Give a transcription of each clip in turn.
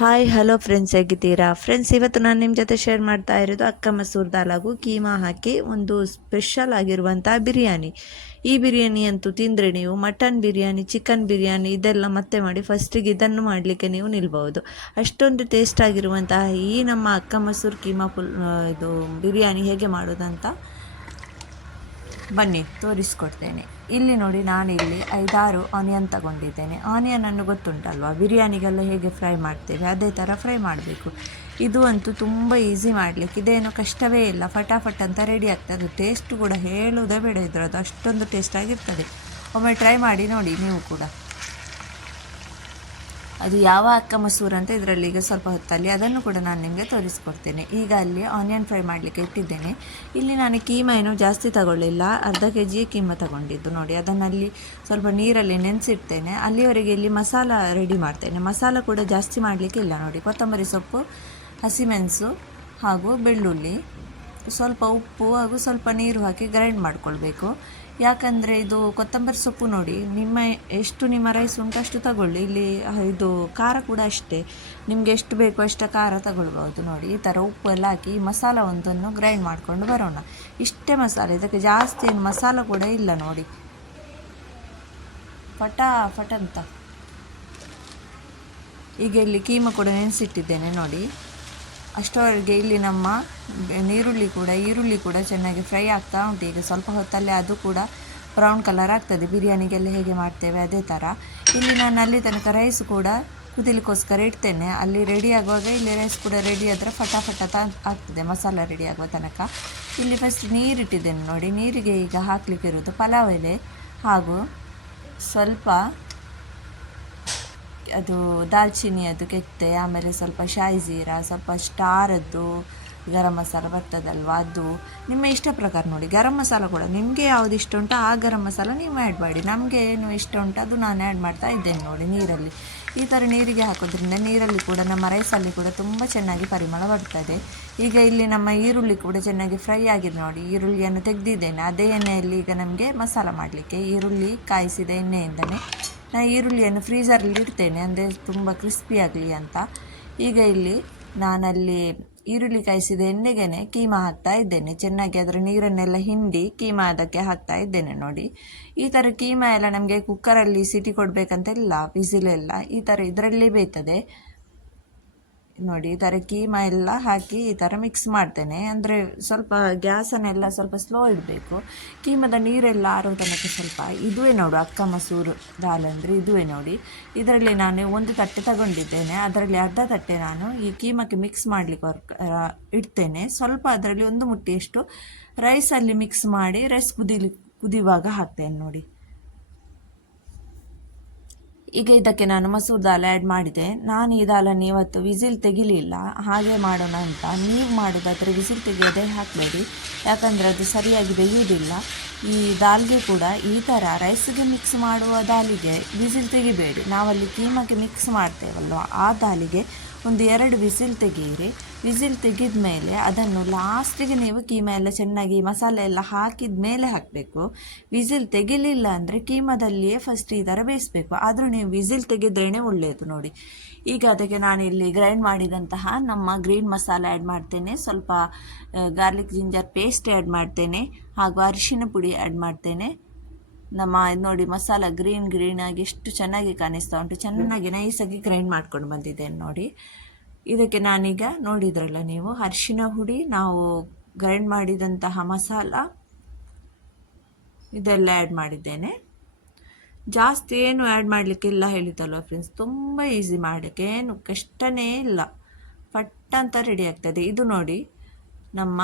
Hi hello friends, ಹೇಗಿದ್ದೀರಾ friends? ಇವತ್ತು ನಾನು ನಿಮ್ಮ ಜೊತೆ ಶೇರ್ ಮಾಡ್ತಾ ಇರೋದು ಅಕ್ಕ ಮಸೂರ್ ದಾಲ್ ಹಾಗೂ ಕೀಮಾ ಹಾಕಿ ಒಂದು ಸ್ಪೆಷಲ್ ಆಗಿರುವಂಥ ಬಿರಿಯಾನಿ. ಈ ಬಿರಿಯಾನಿ ಅಂತೂ ತಿಂದರೆ ನೀವು ಮಟನ್ ಬಿರಿಯಾನಿ, ಚಿಕನ್ ಬಿರಿಯಾನಿ ಇದೆಲ್ಲ ಮತ್ತೆ ಮಾಡಿ ಫಸ್ಟಿಗೆ ಇದನ್ನು ಮಾಡಲಿಕ್ಕೆ ನೀವು ನಿಲ್ಬಹುದು. ಅಷ್ಟೊಂದು ಟೇಸ್ಟ್ ಆಗಿರುವಂತಹ ಈ ನಮ್ಮ ಅಕ್ಕ ಮಸೂರ್ ಕೀಮಾ ಇದು ಬಿರಿಯಾನಿ ಹೇಗೆ ಮಾಡೋದಂತ ಬನ್ನಿ ತೋರಿಸ್ಕೊಡ್ತೇನೆ. ಇಲ್ಲಿ ನೋಡಿ, ನಾನಿಲ್ಲಿ 5-6 ಆನಿಯನ್ ತಗೊಂಡಿದ್ದೇನೆ. ಆನಿಯನನ್ನು ಗೊತ್ತುಂಟಲ್ವ, ಬಿರಿಯಾನಿಗೆಲ್ಲ ಹೇಗೆ ಫ್ರೈ ಮಾಡ್ತೇವೆ ಅದೇ ಥರ ಫ್ರೈ ಮಾಡಬೇಕು. ಇದು ಅಂತೂ ತುಂಬ ಈಸಿ ಮಾಡಲಿಕ್ಕೆ, ಇದೇನು ಕಷ್ಟವೇ ಇಲ್ಲ, ಫಟಾಫಟ್ ಅಂತ ರೆಡಿ ಆಗ್ತದೆ. ಟೇಸ್ಟ್ ಕೂಡ ಹೇಳುವುದೇ ಬೇಡ, ಇದ್ರದ್ದು ಅಷ್ಟೊಂದು ಟೇಸ್ಟಾಗಿರ್ತದೆ. ಒಮ್ಮೆ ಟ್ರೈ ಮಾಡಿ ನೋಡಿ ನೀವು ಕೂಡ. ಅದು ಯಾವ ಅಕ್ಕ ಮಸೂರು ಅಂತ ಇದರಲ್ಲಿ ಈಗ ಸ್ವಲ್ಪ ಹೊತ್ತಲ್ಲಿ ಅದನ್ನು ಕೂಡ ನಾನು ನಿಮಗೆ ತೋರಿಸ್ಕೊಡ್ತೇನೆ. ಈಗ ಅಲ್ಲಿ ಆನಿಯನ್ ಫ್ರೈ ಮಾಡಲಿಕ್ಕೆ ಇಟ್ಟಿದ್ದೇನೆ. ಇಲ್ಲಿ ನಾನು ಕೀಮಾ ಏನೂ ಜಾಸ್ತಿ ತಗೊಳ್ಳಿಲ್ಲ, ಅರ್ಧ kg ಕೀಮಾ ತಗೊಂಡಿದ್ದು ನೋಡಿ. ಅದನ್ನಲ್ಲಿ ಸ್ವಲ್ಪ ನೀರಲ್ಲಿ ನೆನೆಸಿಡ್ತೇನೆ. ಅಲ್ಲಿವರೆಗೆ ಇಲ್ಲಿ ಮಸಾಲ ರೆಡಿ ಮಾಡ್ತೇನೆ. ಮಸಾಲ ಕೂಡ ಜಾಸ್ತಿ ಮಾಡಲಿಕ್ಕೆ ಇಲ್ಲ ನೋಡಿ. ಕೊತ್ತಂಬರಿ ಸೊಪ್ಪು, ಹಸಿಮೆಣಸು ಹಾಗೂ ಬೆಳ್ಳುಳ್ಳಿ, ಸ್ವಲ್ಪ ಉಪ್ಪು ಹಾಗೂ ಸ್ವಲ್ಪ ನೀರು ಹಾಕಿ ಗ್ರೈಂಡ್ ಮಾಡ್ಕೊಳ್ಬೇಕು. ಯಾಕಂದರೆ ಇದು ಕೊತ್ತಂಬರಿ ಸೊಪ್ಪು ನೋಡಿ, ನಿಮ್ಮ ರೈಸ್ ಉಂಟು ಅಷ್ಟು ತಗೊಳ್ಳಿ. ಇಲ್ಲಿ ಇದು ಖಾರ ಕೂಡ ಅಷ್ಟೇ, ನಿಮಗೆ ಎಷ್ಟು ಬೇಕು ಅಷ್ಟು ಖಾರ ತಗೊಳ್ಬೋದು ನೋಡಿ. ಈ ಥರ ಉಪ್ಪು ಎಲ್ಲ ಹಾಕಿ ಮಸಾಲ ಒಂದನ್ನು ಗ್ರೈಂಡ್ ಮಾಡಿಕೊಂಡು ಬರೋಣ. ಇಷ್ಟೇ ಮಸಾಲೆ, ಇದಕ್ಕೆ ಜಾಸ್ತಿ ಏನು ಮಸಾಲ ಕೂಡ ಇಲ್ಲ ನೋಡಿ. ಫಟಾಫಟ್ ಅಂತ. ಈಗ ಇಲ್ಲಿ ಕೀಮಾ ಕೂಡ ನೆನೆಸಿಟ್ಟಿದ್ದೇನೆ ನೋಡಿ. ಅಷ್ಟರವರೆಗೆ ಇಲ್ಲಿ ನಮ್ಮ ಈರುಳ್ಳಿ ಕೂಡ ಚೆನ್ನಾಗಿ ಫ್ರೈ ಆಗ್ತಾ ಉಂಟು. ಈಗ ಸ್ವಲ್ಪ ಹೊತ್ತಲ್ಲೇ ಅದು ಕೂಡ ಬ್ರೌನ್ ಕಲರ್ ಆಗ್ತದೆ, ಬಿರಿಯಾನಿಗೆಲ್ಲ ಹೇಗೆ ಮಾಡ್ತೇವೆ ಅದೇ ಥರ. ಇಲ್ಲಿ ನಾನು ಅಲ್ಲಿ ತನಕ ರೈಸ್ ಕೂಡ ಕುದಿಲಿಕ್ಕೋಸ್ಕರ ಇಡ್ತೇನೆ. ಅಲ್ಲಿ ರೆಡಿ ಆಗುವಾಗ ಇಲ್ಲಿ ರೈಸ್ ಕೂಡ ರೆಡಿ ಆದರೆ ಫಟಾಫಟ ಆಗ್ತದೆ ಮಸಾಲ ರೆಡಿ ಆಗುವ ತನಕ. ಇಲ್ಲಿ ಫಸ್ಟ್ ನೀರಿಟ್ಟಿದ್ದೇನೆ ನೋಡಿ. ನೀರಿಗೆ ಈಗ ಹಾಕಲಿಕ್ಕೆ ಇರೋದು ಪಲಾವ್ ಎಲೆ ಹಾಗೂ ಸ್ವಲ್ಪ ಅದು ದಾಲ್ಚಿನ್ನಿ ಅದು ಕೆತ್ತೆ, ಆಮೇಲೆ ಸ್ವಲ್ಪ ಶಾಯಿ ಜೀರಾ, ಸ್ವಲ್ಪ ಸ್ಟಾರದ್ದು ಗರಂ ಮಸಾಲ ಬರ್ತದಲ್ವ ಅದು, ನಿಮ್ಮ ಇಷ್ಟ ಪ್ರಕಾರ ನೋಡಿ. ಗರಂ ಮಸಾಲ ಕೂಡ ನಿಮಗೆ ಯಾವುದು ಇಷ್ಟ ಉಂಟು ಆ ಗರಂ ಮಸಾಲ ನೀವು ಆ್ಯಡ್ ಮಾಡಿ. ನಮಗೆ ಏನು ಇಷ್ಟ ಉಂಟು ಅದು ನಾನು ಆ್ಯಡ್ ಮಾಡ್ತಾ ಇದ್ದೇನೆ ನೋಡಿ. ನೀರಲ್ಲಿ ಈ ಥರ ನೀರಿಗೆ ಹಾಕೋದ್ರಿಂದ ನೀರಲ್ಲಿ ಕೂಡ ನಮ್ಮ ರೈಸಲ್ಲಿ ಕೂಡ ತುಂಬ ಚೆನ್ನಾಗಿ ಪರಿಮಳ ಬರ್ತದೆ. ಈಗ ಇಲ್ಲಿ ನಮ್ಮ ಈರುಳ್ಳಿ ಕೂಡ ಚೆನ್ನಾಗಿ ಫ್ರೈ ಆಗಿದೆ ನೋಡಿ. ಈರುಳ್ಳಿಯನ್ನು ತೆಗೆದಿದ್ದೇನೆ. ಅದೇ ಎಣ್ಣೆಯಲ್ಲಿ ಈಗ ನಮಗೆ ಮಸಾಲ ಮಾಡಲಿಕ್ಕೆ ಈರುಳ್ಳಿ ಕಾಯಿಸಿದ ಎಣ್ಣೆಯಿಂದಲೇ ನಾನು ಈರುಳ್ಳಿಯನ್ನು ಫ್ರೀಝರಲ್ಲಿ ಇಡ್ತೇನೆ, ಅಂದರೆ ತುಂಬ ಕ್ರಿಸ್ಪಿ ಆಗಲಿ ಅಂತ. ಈಗ ಇಲ್ಲಿ ನಾನಲ್ಲಿ ಈರುಳ್ಳಿ ಕಾಯಿಸಿದ ಎಣ್ಣೆಗೆ ಕೀಮಾ ಹಾಕ್ತಾ ಇದ್ದೇನೆ. ಚೆನ್ನಾಗಿ ಅದರ ನೀರನ್ನೆಲ್ಲ ಹಿಂಡಿ ಕೀಮಾ ಅದಕ್ಕೆ ಹಾಕ್ತಾ ಇದ್ದೇನೆ ನೋಡಿ. ಈ ಥರ ಕೀಮಾ ಎಲ್ಲ ನಮಗೆ ಕುಕ್ಕರಲ್ಲಿ ಸಿಟಿ ಕೊಡಬೇಕಂತೆಲ್ಲ, ವಿಸಿಲೆಲ್ಲ ಈ ಥರ ಇದರಲ್ಲೇ ಬೇಯ್ತದೆ ನೋಡಿ. ಈ ಥರ ಕೀಮಾ ಎಲ್ಲ ಹಾಕಿ ಈ ಥರ ಮಿಕ್ಸ್ ಮಾಡ್ತೇನೆ. ಅಂದರೆ ಸ್ವಲ್ಪ ಗ್ಯಾಸನ್ನೆಲ್ಲ ಸ್ವಲ್ಪ ಸ್ಲೋ ಇಡಬೇಕು. ಕೀಮದ ನೀರೆಲ್ಲ ಆರೋ ತನಕ ಸ್ವಲ್ಪ. ಇದುವೇ ನೋಡು ಅಕ್ಕ ಮಸೂರು ದಾಲ್ ಅಂದರೆ ಇದುವೇ ನೋಡಿ. ಇದರಲ್ಲಿ ನಾನು ಒಂದು ತಟ್ಟೆ ತಗೊಂಡಿದ್ದೇನೆ. ಅದರಲ್ಲಿ ಅರ್ಧ ತಟ್ಟೆ ನಾನು ಈ ಕೀಮಕ್ಕೆ ಮಿಕ್ಸ್ ಮಾಡಲಿಕ್ಕೆ ಇಡ್ತೇನೆ. ಸ್ವಲ್ಪ ಅದರಲ್ಲಿ ಒಂದು ಮುಟ್ಟಿಯಷ್ಟು ರೈಸಲ್ಲಿ ಮಿಕ್ಸ್ ಮಾಡಿ ರೈಸ್ ಕುದಿಯುವಾಗ ಹಾಕ್ತೇನೆ ನೋಡಿ. ಈಗ ಇದಕ್ಕೆ ನಾನು ಮಸೂರ್ ದಾಲ್ ಆ್ಯಡ್ ಮಾಡಿದೆ. ನಾನು ಈ ದಾಲನ್ನು ಇವತ್ತು ವಿಸಿಲ್ ತೆಗಿಲಿಲ್ಲ, ಹಾಗೆ ಮಾಡೋಣ ಅಂತ. ನೀವು ಮಾಡೋದಾದರೆ ವಿಸಿಲ್ ತೆಗೆಯೋದೇ ಹಾಕಬೇಡಿ, ಯಾಕಂದರೆ ಅದು ಸರಿಯಾಗಿ ಬೇಯುವುದಿಲ್ಲ. ಈ ದಾಲ್ಗೆ ಕೂಡ ಈ ಥರ ರೈಸ್ಗೆ ಮಿಕ್ಸ್ ಮಾಡುವ ದಾಲಿಗೆ ವಿಸಿಲ್ ತೆಗಿಬೇಡಿ. ನಾವಲ್ಲಿ ಕೀಮಾಗೆ ಮಿಕ್ಸ್ ಮಾಡ್ತೇವಲ್ವ ಆ ದಾಲಿಗೆ ಒಂದು 2 ವಿಸಿಲ್ ತೆಗೆಯಿರಿ. ವಿಸಿಲ್ ತೆಗೆದ ಮೇಲೆ ಅದನ್ನು ಲಾಸ್ಟಿಗೆ ನೀವು ಕೀಮಾ ಎಲ್ಲ ಚೆನ್ನಾಗಿ ಮಸಾಲೆ ಎಲ್ಲ ಹಾಕಿದ ಮೇಲೆ ಹಾಕಬೇಕು. ವಿಸಿಲ್ ತೆಗಿಲಿಲ್ಲ ಅಂದರೆ ಕೀಮಾದಲ್ಲಿಯೇ ಫಸ್ಟ್ ಈ ಥರ ಬೇಯಿಸಬೇಕು. ಆದರೂ ನೀವು ವಿಸಿಲ್ ತೆಗೆದ್ರೇ ಒಳ್ಳೆಯದು ನೋಡಿ. ಈಗ ಅದಕ್ಕೆ ನಾನಿಲ್ಲಿ ಗ್ರೈಂಡ್ ಮಾಡಿದಂತಹ ನಮ್ಮ ಗ್ರೀನ್ ಮಸಾಲ ಆ್ಯಡ್ ಮಾಡ್ತೇನೆ. ಸ್ವಲ್ಪ ಗಾರ್ಲಿಕ್ ಜಿಂಜರ್ ಪೇಸ್ಟ್ ಆ್ಯಡ್ ಮಾಡ್ತೇನೆ ಹಾಗೂ ಅರಿಶಿನ ಪುಡಿ ಆ್ಯಡ್ ಮಾಡ್ತೇನೆ. ನಮ್ಮ ನೋಡಿ ಮಸಾಲ ಗ್ರೀನ್ ಆಗಿ ಎಷ್ಟು ಚೆನ್ನಾಗಿ ಕಾಣಿಸ್ತಾ ಉಂಟು. ಚೆನ್ನಾಗಿ ನೈಸಾಗಿ ಗ್ರೈಂಡ್ ಮಾಡ್ಕೊಂಡು ಬಂದಿದ್ದೇನೆ ನೋಡಿ. ಇದಕ್ಕೆ ನಾನೀಗ ನೋಡಿದ್ರಲ್ಲ ನೀವು, ಅರಿಶಿನ ಹುಡಿ, ನಾವು ಗ್ರೈಂಡ್ ಮಾಡಿದಂತಹ ಮಸಾಲ ಇದೆಲ್ಲ ಆ್ಯಡ್ ಮಾಡಿದ್ದೇನೆ. ಜಾಸ್ತಿ ಏನು ಆ್ಯಡ್ ಮಾಡಲಿಕ್ಕಿಲ್ಲ ಹೇಳಿದ್ದಲ್ವ ಫ್ರೆಂಡ್ಸ್, ತುಂಬ ಈಸಿ ಮಾಡಲಿಕ್ಕೆ, ಏನು ಕಷ್ಟನೇ ಇಲ್ಲ, ಪಟ್ಟ ಅಂತ ರೆಡಿ ಆಗ್ತದೆ. ಇದು ನೋಡಿ ನಮ್ಮ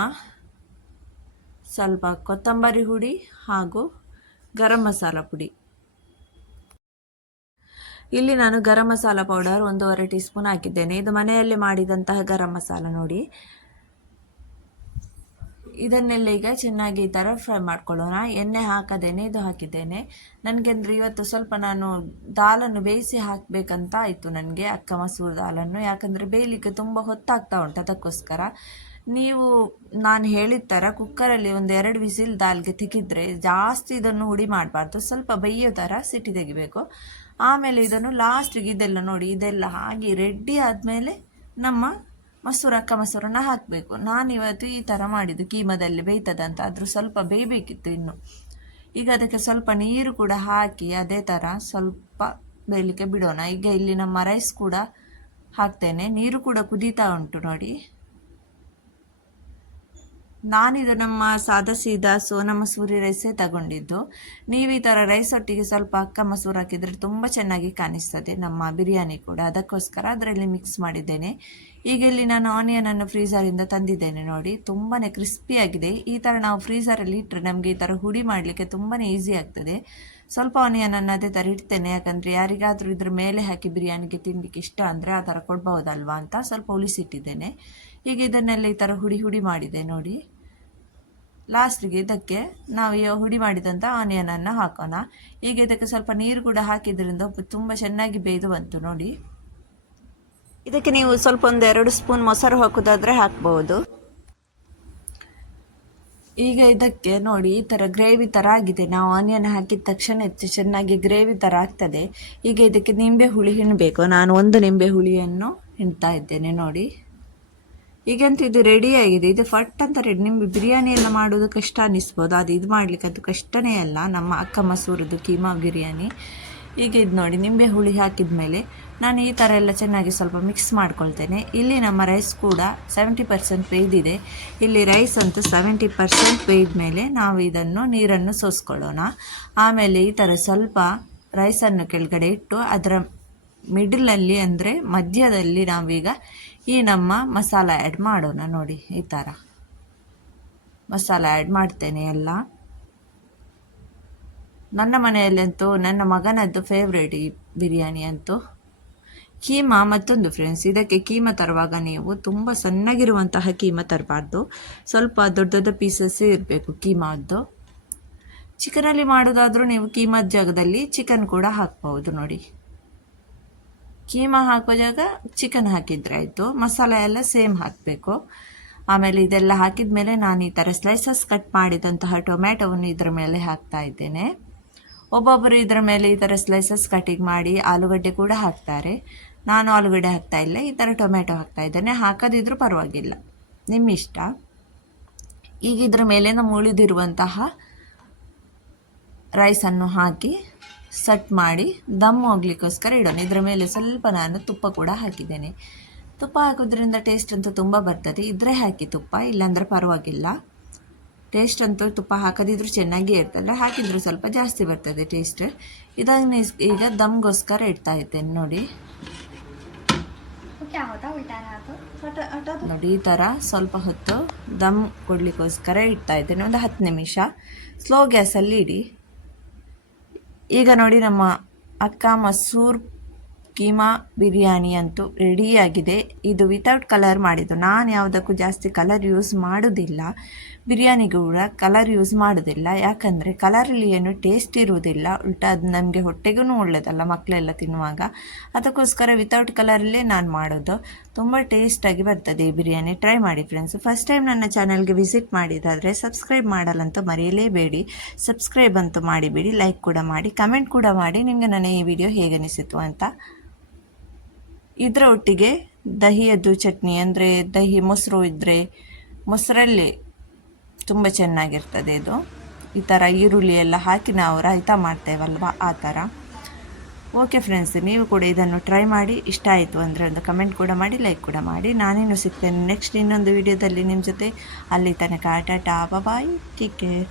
ಸ್ವಲ್ಪ ಕೊತ್ತಂಬರಿ ಹುಡಿ ಹಾಗೂ ಗರಂ ಮಸಾಲ ಪುಡಿ. ಇಲ್ಲಿ ನಾನು garam masala powder 1.5 tea spoon ಹಾಕಿದ್ದೇನೆ. ಇದು ಮನೆಯಲ್ಲೇ ಮಾಡಿದಂತಹ ಗರಂ ಮಸಾಲ ನೋಡಿ. ಇದನ್ನೆಲ್ಲ ಈಗ ಚೆನ್ನಾಗಿ ಈ ಥರ ಫ್ರೈ ಮಾಡ್ಕೊಳ್ಳೋಣ. ಎಣ್ಣೆ ಹಾಕದೇನೆ ಇದು ಹಾಕಿದ್ದೇನೆ. ನನಗೆ ಅಂದರೆ ಇವತ್ತು ಸ್ವಲ್ಪ ನಾನು ದಾಲನ್ನು ಬೇಯಿಸಿ ಹಾಕಬೇಕಂತ ಆಯಿತು ನನಗೆ, ಅಕ್ಕ ಮಸೂರು ದಾಲನ್ನು. ಯಾಕಂದರೆ ಬೇಯಲಿಕ್ಕೆ ತುಂಬ ಹೊತ್ತಾಗ್ತಾ ಉಂಟು, ಅದಕ್ಕೋಸ್ಕರ. ನೀವು ನಾನು ಹೇಳಿದ ಥರ ಕುಕ್ಕರಲ್ಲಿ ಒಂದು 2 ವಿಸಿಲ್ ದಾಲ್ಗೆ ತೆಗೆದ್ರೆ ಜಾಸ್ತಿ ಇದನ್ನು ಹುಡಿ ಮಾಡಬಾರ್ದು, ಸ್ವಲ್ಪ ಬೇಯೋ ಥರ ಸಿಟಿ ತೆಗಿಬೇಕು. ಆಮೇಲೆ ಇದನ್ನು ಲಾಸ್ಟಿಗೆ ಇದೆಲ್ಲ ನೋಡಿ ಇದೆಲ್ಲ ಹಾಗೆ ರೆಡಿ ಆದಮೇಲೆ ನಮ್ಮ ಅಕ್ಕ ಮೊಸರನ್ನ ಹಾಕಬೇಕು. ನಾನಿವತ್ತು ಈ ಥರ ಮಾಡಿದ್ದು, ಕೀಮದಲ್ಲಿ ಬೇಯ್ತದಂತ, ಆದರೂ ಸ್ವಲ್ಪ ಬೇಯಬೇಕಿತ್ತು ಇನ್ನು. ಈಗ ಅದಕ್ಕೆ ಸ್ವಲ್ಪ ನೀರು ಕೂಡ ಹಾಕಿ ಅದೇ ಥರ ಸ್ವಲ್ಪ ಬೇಯಲಿಕ್ಕೆ ಬಿಡೋಣ. ಈಗ ಇಲ್ಲಿ ನಮ್ಮ ರೈಸ್ ಕೂಡ ಹಾಕ್ತೇನೆ. ನೀರು ಕೂಡ ಕುದೀತಾ ಉಂಟು ನೋಡಿ. ನಾನಿದು ನಮ್ಮ ಸಾದಾ ಸೀದಾ ಸೋನಾ ಮಸೂರಿ ರೈಸೇ ತಗೊಂಡಿದ್ದು. ನೀವು ಈ ಥರ ರೈಸ್ ಒಟ್ಟಿಗೆ ಸ್ವಲ್ಪ ಅಕ್ಕ ಮಸೂರು ಹಾಕಿದರೆ ತುಂಬ ಚೆನ್ನಾಗಿ ಕಾಣಿಸ್ತದೆ ನಮ್ಮ ಬಿರಿಯಾನಿ ಕೂಡ. ಅದಕ್ಕೋಸ್ಕರ ಅದರಲ್ಲಿ ಮಿಕ್ಸ್ ಮಾಡಿದ್ದೇನೆ. ಈಗ ಇಲ್ಲಿ ನಾನು ಆನಿಯನನ್ನು ಫ್ರೀಝರಿಂದ ತಂದಿದ್ದೇನೆ ನೋಡಿ. ತುಂಬಾ ಕ್ರಿಸ್ಪಿಯಾಗಿದೆ. ಈ ಥರ ನಾವು ಫ್ರೀಝರಲ್ಲಿ ಇಟ್ಟರೆ ನಮಗೆ ಈ ಥರ ಹುಡಿ ಮಾಡಲಿಕ್ಕೆ ತುಂಬಾ ಈಸಿ ಆಗ್ತದೆ. ಸ್ವಲ್ಪ ಆನಿಯನನ್ನು ಅದೇ ಥರ ಇಡ್ತೇನೆ, ಯಾಕಂದರೆ ಯಾರಿಗಾದರೂ ಇದ್ರ ಮೇಲೆ ಹಾಕಿ ಬಿರಿಯಾನಿಗೆ ತಿನ್ನಲಿಕ್ಕೆ ಇಷ್ಟ ಅಂದರೆ ಆ ಥರ ಕೊಡ್ಬೋದಲ್ವಾ ಅಂತ ಸ್ವಲ್ಪ ಉಳಿಸಿಟ್ಟಿದ್ದೇನೆ. ಈಗ ಇದನ್ನೆಲ್ಲ ಈ ಥರ ಹುಡಿ ಮಾಡಿದೆ ನೋಡಿ. ಲಾಸ್ಟಿಗೆ ಇದಕ್ಕೆ ನಾವು ಹುಡಿ ಮಾಡಿದಂಥ ಆನಿಯನನ್ನು ಹಾಕೋಣ. ಈಗ ಇದಕ್ಕೆ ಸ್ವಲ್ಪ ನೀರು ಕೂಡ ಹಾಕಿದ್ರಿಂದ ತುಂಬ ಚೆನ್ನಾಗಿ ಬೇಯ್ದು ಬಂತು ನೋಡಿ. ಇದಕ್ಕೆ ನೀವು ಸ್ವಲ್ಪ 1-2 ಸ್ಪೂನ್ ಮೊಸರು ಹಾಕೋದಾದರೆ ಹಾಕ್ಬೋದು. ಈಗ ಇದಕ್ಕೆ ನೋಡಿ ಈ ಥರ ಗ್ರೇವಿ ಥರ ಆಗಿದೆ. ನಾವು ಆನಿಯನ್ ಹಾಕಿದ ತಕ್ಷಣ ಚೆನ್ನಾಗಿ ಗ್ರೇವಿ ಥರ ಆಗ್ತದೆ. ಈಗ ಇದಕ್ಕೆ ನಿಂಬೆ ಹುಳಿ ಹಿಂಡಬೇಕು. ನಾನು 1 ನಿಂಬೆ ಹುಳಿಯನ್ನು ಹಿಂಡ್ತಾ ಇದ್ದೇನೆ ನೋಡಿ. ಈಗಂತೂ ಇದು ರೆಡಿಯಾಗಿದೆ. ಇದು ಫಟ್ ಅಂತ ರೆಡಿ. ನಿಮಗೆ ಬಿರಿಯಾನಿ ಎಲ್ಲ ಮಾಡೋದು ಕಷ್ಟ ಅನ್ನಿಸ್ಬೋದು, ಅದು ಇದು ಮಾಡಲಿಕ್ಕೆ ಅದು ಕಷ್ಟನೇ ಅಲ್ಲ. ನಮ್ಮ ಅಕ್ಕ ಮಸೂರದ್ದು ಕೀಮಾ ಬಿರಿಯಾನಿ. ಈಗ ಇದು ನೋಡಿ ನಿಂಬೆ ಹುಳಿ ಹಾಕಿದ ಮೇಲೆ ನಾನು ಈ ಥರ ಎಲ್ಲ ಚೆನ್ನಾಗಿ ಸ್ವಲ್ಪ ಮಿಕ್ಸ್ ಮಾಡ್ಕೊಳ್ತೇನೆ. ಇಲ್ಲಿ ನಮ್ಮ ರೈಸ್ ಕೂಡ 70% ಬೇಯ್ದಿದೆ. ಇಲ್ಲಿ ರೈಸ್ ಅಂತೂ 70% ಬೇಯ್ದ ಮೇಲೆ ನಾವು ಇದನ್ನು ನೀರನ್ನು ಸೋಸ್ಕೊಳ್ಳೋಣ. ಆಮೇಲೆ ಈ ಥರ ಸ್ವಲ್ಪ ರೈಸನ್ನು ಕೆಳಗಡೆ ಇಟ್ಟು ಅದರ ಮಿಡಲಲ್ಲಿ ಅಂದರೆ ಮಧ್ಯದಲ್ಲಿ ನಾವೀಗ ಈ ನಮ್ಮ ಮಸಾಲ ಆ್ಯಡ್ ಮಾಡೋಣ ನೋಡಿ. ಈ ಥರ ಮಸಾಲ ಆ್ಯಡ್ ಮಾಡ್ತೇನೆ ಎಲ್ಲ. ನನ್ನ ಮನೆಯಲ್ಲಂತೂ ನನ್ನ ಮಗನದ್ದು ಫೇವ್ರೇಟ್ ಈ ಬಿರಿಯಾನಿ ಅಂತೂ. ಕೀಮಾ ಮತ್ತೊಂದು ಫ್ರೆಂಡ್ಸ್, ಇದಕ್ಕೆ ಕೀಮಾ ತರುವಾಗ ನೀವು ತುಂಬ ಸಣ್ಣಗಿರುವಂತಹ ಕೀಮಾ ತರಬಾರ್ದು, ಸ್ವಲ್ಪ ದೊಡ್ಡ ದೊಡ್ಡ ಪೀಸಸ್ಸೇ ಇರಬೇಕು ಕೀಮಾದ್ದು. ಚಿಕನಲ್ಲಿ ಮಾಡೋದಾದರೂ ನೀವು ಕೀಮಾದ ಜಾಗದಲ್ಲಿ ಚಿಕನ್ ಕೂಡ ಹಾಕ್ಬೋದು ನೋಡಿ. ಕೀಮಾ ಹಾಕೋ ಜಾಗ ಚಿಕನ್ ಹಾಕಿದರೆ ಆಯಿತು. ಮಸಾಲೆ ಎಲ್ಲ ಸೇಮ್ ಹಾಕಬೇಕು. ಆಮೇಲೆ ಇದೆಲ್ಲ ಹಾಕಿದ ಮೇಲೆ ನಾನು ಈ ಥರ ಸ್ಲೈಸಸ್ ಕಟ್ ಮಾಡಿದಂತಹ ಟೊಮ್ಯಾಟೊವನ್ನು ಇದರ ಮೇಲೆ ಹಾಕ್ತಾ ಇದ್ದೇನೆ. ಒಬ್ಬೊಬ್ಬರು ಇದರ ಮೇಲೆ ಈ ಥರ ಸ್ಲೈಸಸ್ ಕಟಿಂಗ್ ಮಾಡಿ ಆಲೂಗಡ್ಡೆ ಕೂಡ ಹಾಕ್ತಾರೆ. ನಾನು ಆಲೂಗಡ್ಡೆ ಹಾಕ್ತಾ ಇಲ್ಲ, ಈ ಥರ ಟೊಮ್ಯಾಟೊ ಹಾಕ್ತಾ ಇದ್ದೇನೆ. ಹಾಕದಿದ್ರೂ ಪರವಾಗಿಲ್ಲ, ನಿಮ್ಮ ಇಷ್ಟ. ಈಗ ಇದರ ಮೇಲೆ ನಮ್ಮ ಉಳಿದಿರುವಂತಹ ರೈಸನ್ನು ಹಾಕಿ ಸಟ್ ಮಾಡಿ ದಮ್ ಹೋಗ್ಲಿಕ್ಕೋಸ್ಕರ ಇಡೋಣ. ಇದರ ಮೇಲೆ ಸ್ವಲ್ಪ ನಾನು ತುಪ್ಪ ಕೂಡ ಹಾಕಿದ್ದೇನೆ. ತುಪ್ಪ ಹಾಕೋದ್ರಿಂದ ಟೇಸ್ಟ್ ಅಂತೂ ತುಂಬ ಬರ್ತದೆ. ಇದ್ರೆ ಹಾಕಿ ತುಪ್ಪ, ಇಲ್ಲಾಂದರೆ ಪರವಾಗಿಲ್ಲ. ಟೇಸ್ಟ್ ಅಂತೂ ತುಪ್ಪ ಹಾಕದಿದ್ರೂ ಚೆನ್ನಾಗೇ ಇರ್ತದೆ, ಹಾಕಿದರೂ ಸ್ವಲ್ಪ ಜಾಸ್ತಿ ಬರ್ತದೆ ಟೇಸ್ಟ್. ಇದನ್ನು ಈಗ ದಮ್ಗೋಸ್ಕರ ಇಡ್ತಾ ಇದ್ದೇನೆ ನೋಡಿ. ನೋಡಿ ಈ ಥರ ಸ್ವಲ್ಪ ಹೊತ್ತು ದಮ್ ಕೊಡಲಿಕ್ಕೋಸ್ಕರ ಇಡ್ತಾ ಇದ್ದೇನೆ. ಒಂದು 10 ನಿಮಿಷ ಸ್ಲೋ ಗ್ಯಾಸಲ್ಲಿ ಇಡಿ. ಈಗ ನೋಡಿ ನಮ್ಮ ಅಕ್ಕ ಮಸೂರ್ ಕೀಮಾ ಬಿರಿಯಾನಿ ಅಂತೂ ರೆಡಿಯಾಗಿದೆ. ಇದು ವಿತೌಟ್ ಕಲರ್ ಮಾಡಿದ್ದು. ನಾನು ಯಾವುದಕ್ಕೂ ಜಾಸ್ತಿ ಕಲರ್ ಯೂಸ್ ಮಾಡೋದಿಲ್ಲ, ಬಿರಿಯಾನಿಗೂ ಕೂಡ ಕಲರ್ ಯೂಸ್ ಮಾಡೋದಿಲ್ಲ. ಯಾಕಂದರೆ ಕಲರಲ್ಲಿ ಏನು ಟೇಸ್ಟ್ ಇರುವುದಿಲ್ಲ, ಉಲ್ಟಾ ಅದು ನಮಗೆ ಹೊಟ್ಟೆಗೂ ಒಳ್ಳೆಯದಲ್ಲ ಮಕ್ಕಳೆಲ್ಲ ತಿನ್ನುವಾಗ. ಅದಕ್ಕೋಸ್ಕರ ವಿತೌಟ್ ಕಲರಲ್ಲೇ ನಾನು ಮಾಡೋದು. ತುಂಬ ಟೇಸ್ಟಾಗಿ ಬರ್ತದೆ ಈ ಬಿರಿಯಾನಿ. ಟ್ರೈ ಮಾಡಿ ಫ್ರೆಂಡ್ಸ್. ಫಸ್ಟ್ ಟೈಮ್ ನನ್ನ ಚಾನಲ್ಗೆ ವಿಸಿಟ್ ಮಾಡಿದಾದರೆ ಸಬ್ಸ್ಕ್ರೈಬ್ ಮಾಡಲಂತೂ ಮರೆಯಲೇಬೇಡಿ. ಸಬ್ಸ್ಕ್ರೈಬ್ ಅಂತೂ ಮಾಡಿಬಿಡಿ, ಲೈಕ್ ಕೂಡ ಮಾಡಿ, ಕಮೆಂಟ್ ಕೂಡ ಮಾಡಿ ನಿಮಗೆ ನನ್ನ ಈ ವಿಡಿಯೋ ಹೇಗನಿಸಿತು ಅಂತ. ಇದರ ಒಟ್ಟಿಗೆ ದಹಿಯದ್ದು ಚಟ್ನಿ ಅಂದರೆ ದಹಿ ಮೊಸರು ಇದ್ದರೆ ಮೊಸರಲ್ಲೇ ತುಂಬ ಚೆನ್ನಾಗಿರ್ತದೆ ಇದು. ಈ ಥರ ಈರುಳ್ಳಿ ಎಲ್ಲ ಹಾಕಿ ನಾವು ರಾಯ್ತ ಮಾಡ್ತೇವಲ್ವ, ಆ ಥರ. ಓಕೆ ಫ್ರೆಂಡ್ಸ್, ನೀವು ಕೂಡ ಇದನ್ನು ಟ್ರೈ ಮಾಡಿ. ಇಷ್ಟ ಆಯಿತು ಅಂದರೆ ಒಂದು ಕಮೆಂಟ್ ಕೂಡ ಮಾಡಿ, ಲೈಕ್ ಕೂಡ ಮಾಡಿ. ನಾನೇನು ಸಿಗ್ತೇನೆ ನೆಕ್ಸ್ಟ್ ಇನ್ನೊಂದು ವಿಡಿಯೋದಲ್ಲಿ ನಿಮ್ಮ ಜೊತೆ. ಅಲ್ಲಿ ತನಕ ಟಾಟಾ ಬಾಯ್, ಟೇಕ್ ಕೇರ್.